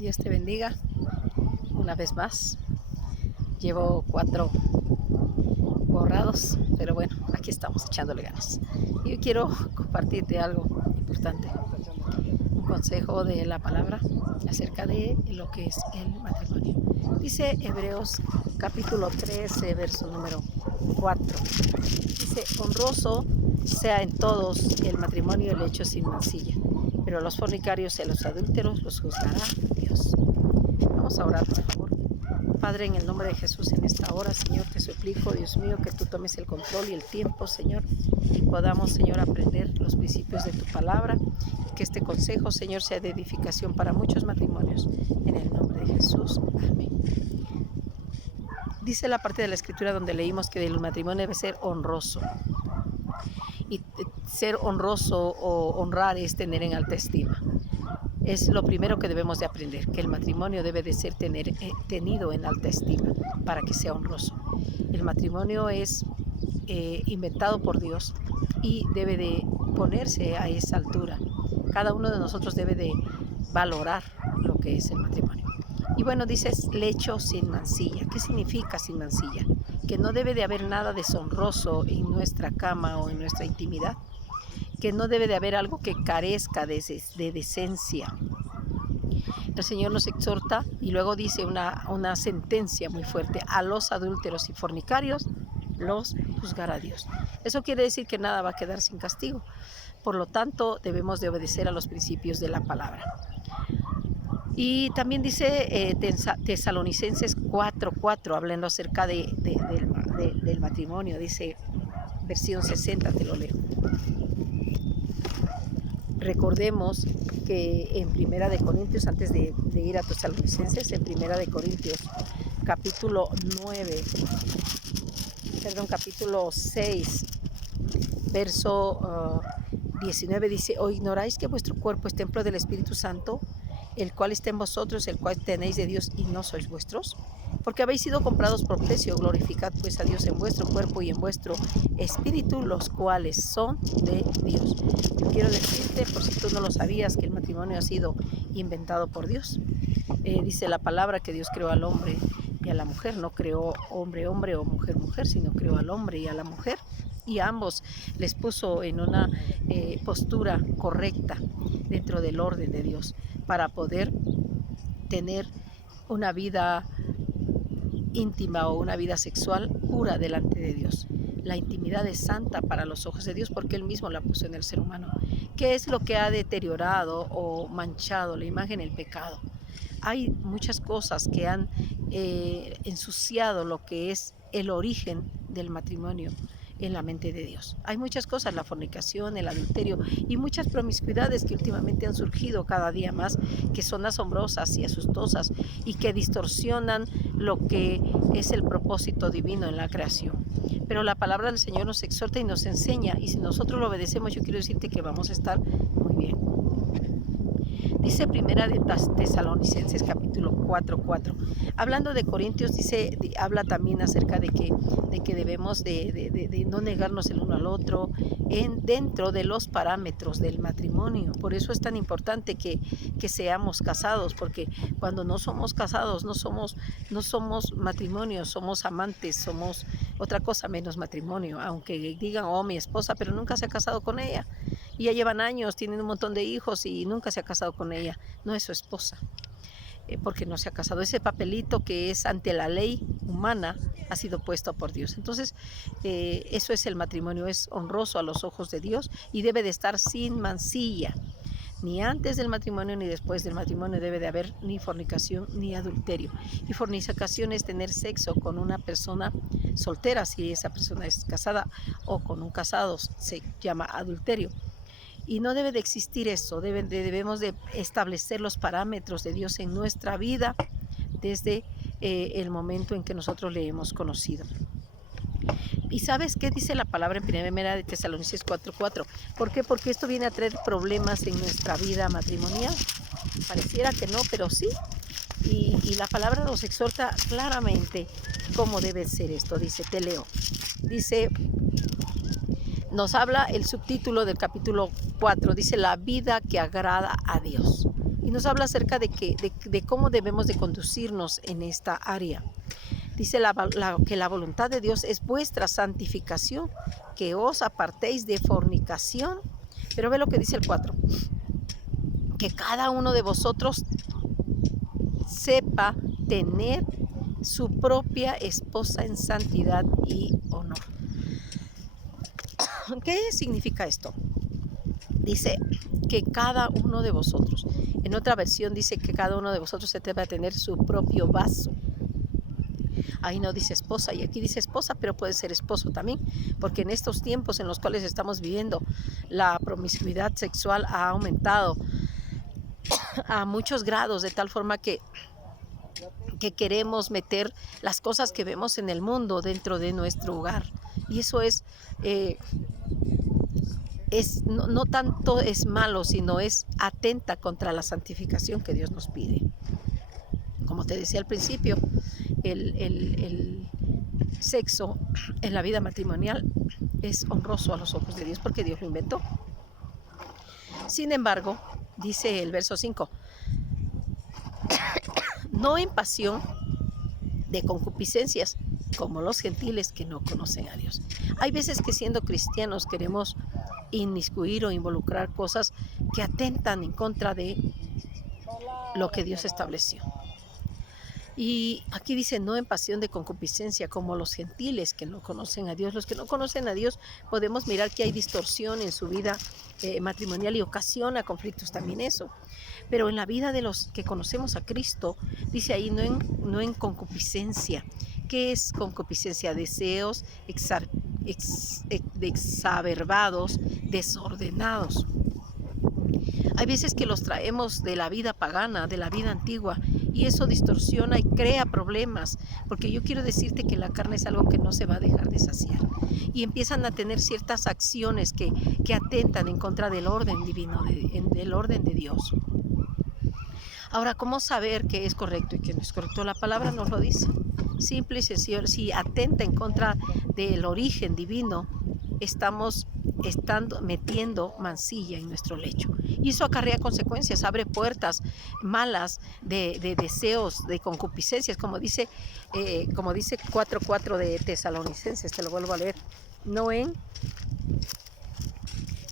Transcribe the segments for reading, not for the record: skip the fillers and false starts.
Dios te bendiga una vez más. Llevo 4 borrados, pero bueno, aquí estamos echándole ganas. Y hoy quiero compartirte algo importante, un consejo de la palabra acerca de lo que es el matrimonio. Dice Hebreos capítulo 13, verso número 4. Dice: honroso sea en todos el matrimonio el hecho sin mancilla, pero a los fornicarios y a los adúlteros los juzgará Dios. Vamos a orar, por favor. Padre, en el nombre de Jesús, en esta hora, Señor, te suplico, Dios mío, que tú tomes el control y el tiempo, Señor, y podamos, Señor, aprender los principios de tu palabra, y que este consejo, Señor, sea de edificación para muchos matrimonios. En el nombre de Jesús, amén. Dice la parte de la Escritura donde leímos que el matrimonio debe ser honroso. Y ser honroso o honrar es tener en alta estima. Es lo primero que debemos de aprender, que el matrimonio debe de ser tenido en alta estima para que sea honroso. El matrimonio es inventado por Dios y debe de ponerse a esa altura. Cada uno de nosotros debe de valorar lo que es el matrimonio. Y bueno, dices lecho sin mancilla. ¿Qué significa sin mancilla? Que no debe de haber nada deshonroso en nuestra cama o en nuestra intimidad, que no debe de haber algo que carezca de decencia. El Señor nos exhorta y luego dice una sentencia muy fuerte: a los adúlteros y fornicarios los juzgará Dios. Eso quiere decir que nada va a quedar sin castigo. Por lo tanto, debemos de obedecer a los principios de la palabra. Y también dice Tesalonicenses 4:4, hablando acerca del matrimonio. Dice, versión 60, te lo leo. Recordemos que en Primera de Corintios, antes de ir a Tesalonicenses, en Primera de Corintios, capítulo 6, verso 19, dice: ¿o ignoráis que vuestro cuerpo es templo del Espíritu Santo, el cual está en vosotros, el cual tenéis de Dios, y no sois vuestros? Porque habéis sido comprados por precio. Glorificad pues a Dios en vuestro cuerpo y en vuestro espíritu, los cuales son de Dios. Yo quiero decirte, por si tú no lo sabías, que el matrimonio ha sido inventado por Dios. Dice la palabra que Dios creó al hombre y a la mujer. No creó hombre o mujer, sino creó al hombre y a la mujer, y a ambos les puso en una postura correcta dentro del orden de Dios, para poder tener una vida íntima o una vida sexual pura delante de Dios. La intimidad es santa para los ojos de Dios porque Él mismo la puso en el ser humano. ¿Qué es lo que ha deteriorado o manchado la imagen? El pecado. Hay muchas cosas que han ensuciado lo que es el origen del matrimonio en la mente de Dios. Hay muchas cosas: la fornicación, el adulterio y muchas promiscuidades que últimamente han surgido cada día más, que son asombrosas y asustosas y que distorsionan lo que es el propósito divino en la creación. Pero la palabra del Señor nos exhorta y nos enseña, y si nosotros lo obedecemos, yo quiero decirte que vamos a estar muy bien. Dice Primera de Tesalonicenses capítulo 4:4. Hablando de Corintios, habla también acerca de que debemos de no negarnos el uno al otro dentro de los parámetros del matrimonio. Por eso es tan importante que seamos casados, porque cuando no somos casados no somos matrimonio, somos amantes, somos otra cosa menos matrimonio. Aunque digan: oh, mi esposa, pero nunca se ha casado con ella. Y ya llevan años, tienen un montón de hijos y nunca se ha casado con ella. No es su esposa, porque no se ha casado. Ese papelito que es ante la ley humana ha sido puesto por Dios. Entonces, eso es el matrimonio: es honroso a los ojos de Dios y debe de estar sin mancilla. Ni antes del matrimonio ni después del matrimonio debe de haber ni fornicación ni adulterio. Y fornicación es tener sexo con una persona soltera, si esa persona es casada, o con un casado, se llama adulterio. Y no debe de existir eso. Debemos de establecer los parámetros de Dios en nuestra vida desde el momento en que nosotros le hemos conocido. ¿Y sabes qué dice la palabra en Primera de Tesalonicenses 4:4? ¿Por qué? Porque esto viene a traer problemas en nuestra vida matrimonial. Pareciera que no, pero sí. Y la palabra nos exhorta claramente cómo debe ser esto. Dice, te leo. Dice, nos habla el subtítulo del capítulo 4, dice: la vida que agrada a Dios. y nos habla acerca de cómo debemos de conducirnos en esta área. Dice que la voluntad de Dios es vuestra santificación, que os apartéis de fornicación. Pero ve lo que dice el 4, que cada uno de vosotros sepa tener su propia esposa en santidad y honor. ¿Qué significa esto? Dice que cada uno de vosotros, en otra versión dice que cada uno de vosotros se debe tener su propio vaso. Ahí no dice esposa, y aquí dice esposa, pero puede ser esposo también, porque en estos tiempos en los cuales estamos viviendo, la promiscuidad sexual ha aumentado a muchos grados, de tal forma que queremos meter las cosas que vemos en el mundo dentro de nuestro hogar. Y eso no tanto es malo, sino es atenta contra la santificación que Dios nos pide. Como te decía al principio, el sexo en la vida matrimonial es honroso a los ojos de Dios porque Dios lo inventó. Sin embargo, dice el verso 5, no en pasión de concupiscencias, como los gentiles que no conocen a Dios. Hay veces que siendo cristianos queremos inmiscuir o involucrar cosas que atentan en contra de lo que Dios estableció. Y aquí dice, no en pasión de concupiscencia, como los gentiles que no conocen a Dios. Los que no conocen a Dios, podemos mirar que hay distorsión en su vida matrimonial y ocasiona conflictos también eso. Pero en la vida de los que conocemos a Cristo, dice ahí, no en concupiscencia. ¿Qué es concupiscencia? Deseos exacerbados, desordenados. Hay veces que los traemos de la vida pagana, de la vida antigua, y eso distorsiona y crea problemas, porque yo quiero decirte que la carne es algo que no se va a dejar de saciar, y empiezan a tener ciertas acciones que atentan en contra del orden divino, del orden de Dios. Ahora, ¿cómo saber qué es correcto y qué no es correcto? La palabra nos lo dice, simple y sencillo. Si atenta en contra del origen divino, estamos metiendo mancilla en nuestro lecho. Y eso acarrea consecuencias, abre puertas malas de deseos, de concupiscencias, como dice 4:4 de Tesalonicenses, te lo vuelvo a leer. No en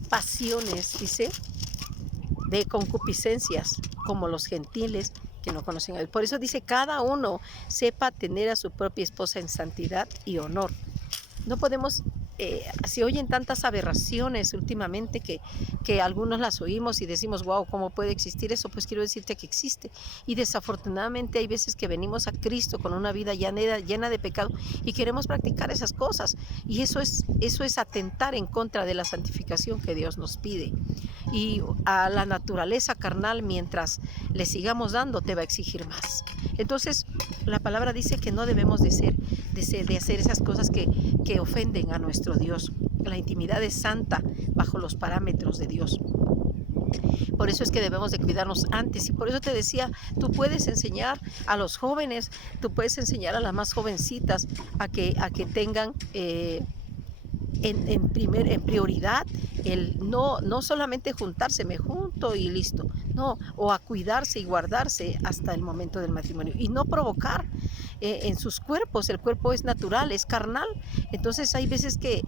pasiones, dice, de concupiscencias, como los gentiles que no conocen a Dios. Por eso dice, cada uno sepa tener a su propia esposa en santidad y honor. No podemos, se oyen tantas aberraciones últimamente que algunos las oímos y decimos, wow, ¿cómo puede existir eso? Pues quiero decirte que existe. Y desafortunadamente hay veces que venimos a Cristo con una vida llena de pecado y queremos practicar esas cosas. Y eso es atentar en contra de la santificación que Dios nos pide. Y a la naturaleza carnal, mientras le sigamos dando, te va a exigir más. Entonces, la palabra dice que no debemos de hacer esas cosas que ofenden a nuestro Dios. La intimidad es santa bajo los parámetros de Dios. Por eso es que debemos de cuidarnos antes, y por eso te decía, tú puedes enseñar a los jóvenes, tú puedes enseñar a las más jovencitas a que tengan en prioridad el no solamente juntarse, me junto y listo, no, o a cuidarse y guardarse hasta el momento del matrimonio y no provocar en sus cuerpos. El cuerpo es natural, es carnal, entonces hay veces que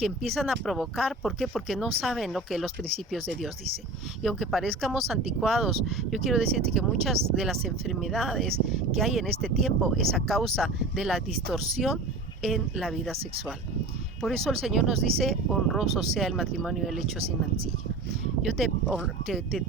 empiezan a provocar. ¿Por qué? Porque no saben lo que los principios de Dios dicen. Y aunque parezcamos anticuados, yo quiero decirte que muchas de las enfermedades que hay en este tiempo es a causa de la distorsión en la vida sexual. Por eso el Señor nos dice, honroso sea el matrimonio y el lecho sin mancilla. Yo te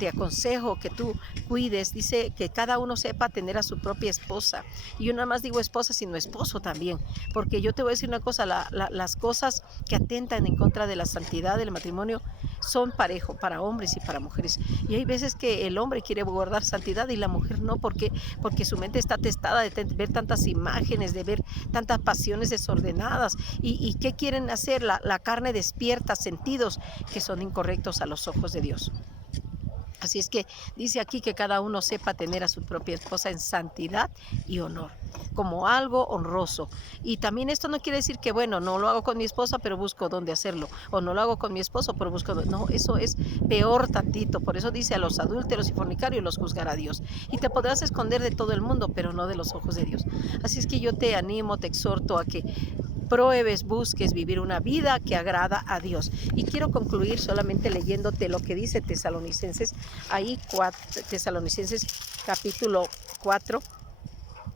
aconsejo que tú cuides, dice que cada uno sepa tener a su propia esposa. Y yo nada más digo esposa, sino esposo también. Porque yo te voy a decir una cosa, las cosas que atentan en contra de la santidad del matrimonio son parejo para hombres y para mujeres. Y hay veces que el hombre quiere guardar santidad y la mujer no, porque su mente está testada de ver tantas imágenes, de ver tantas pasiones desordenadas. ¿Y qué quieren hacer? La carne despierta sentidos que son incorrectos a los ojos de Dios. Así es que dice aquí que cada uno sepa tener a su propia esposa en santidad y honor, como algo honroso. Y también esto no quiere decir que, bueno, no lo hago con mi esposa, pero busco dónde hacerlo. O no lo hago con mi esposo, pero busco dónde. No, eso es peor tantito. Por eso dice: a los adúlteros y fornicarios los juzgará Dios. Y te podrás esconder de todo el mundo, pero no de los ojos de Dios. Así es que yo te animo, te exhorto a que pruebes, busques vivir una vida que agrada a Dios. Y quiero concluir solamente leyéndote lo que dice Tesalonicenses, ahí Tesalonicenses capítulo 4,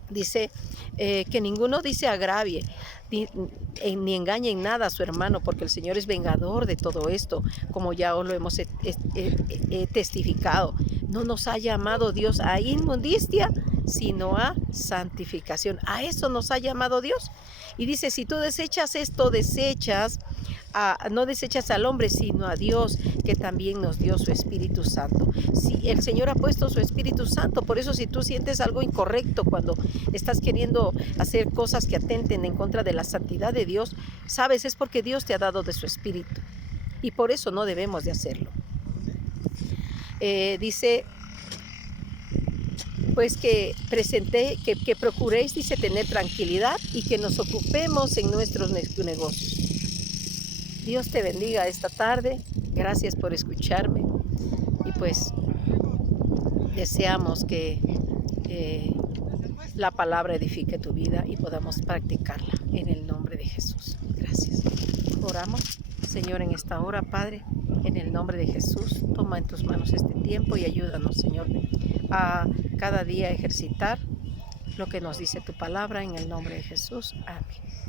dice que ninguno dice agravie, ni engañe en nada a su hermano, porque el Señor es vengador de todo esto, como ya os lo hemos testificado. No nos ha llamado Dios a inmundicia, sino a santificación. A eso nos ha llamado Dios. Y dice: si tú desechas esto, no desechas al hombre, sino a Dios, que también nos dio su Espíritu Santo. Si el Señor ha puesto su Espíritu Santo, por eso si tú sientes algo incorrecto cuando estás queriendo hacer cosas que atenten en contra de la santidad de Dios, sabes, es porque Dios te ha dado de su Espíritu. Y por eso no debemos de hacerlo. Dice pues que procuréis, dice, tener tranquilidad y que nos ocupemos en nuestros negocios. Dios te bendiga esta tarde. Gracias por escucharme. Y pues deseamos que la palabra edifique tu vida y podamos practicarla en el nombre de Jesús. Gracias. Oramos. Señor, en esta hora, Padre, en el nombre de Jesús, toma en tus manos este tiempo y ayúdanos, Señor, a cada día ejercitar lo que nos dice tu palabra, en el nombre de Jesús. Amén.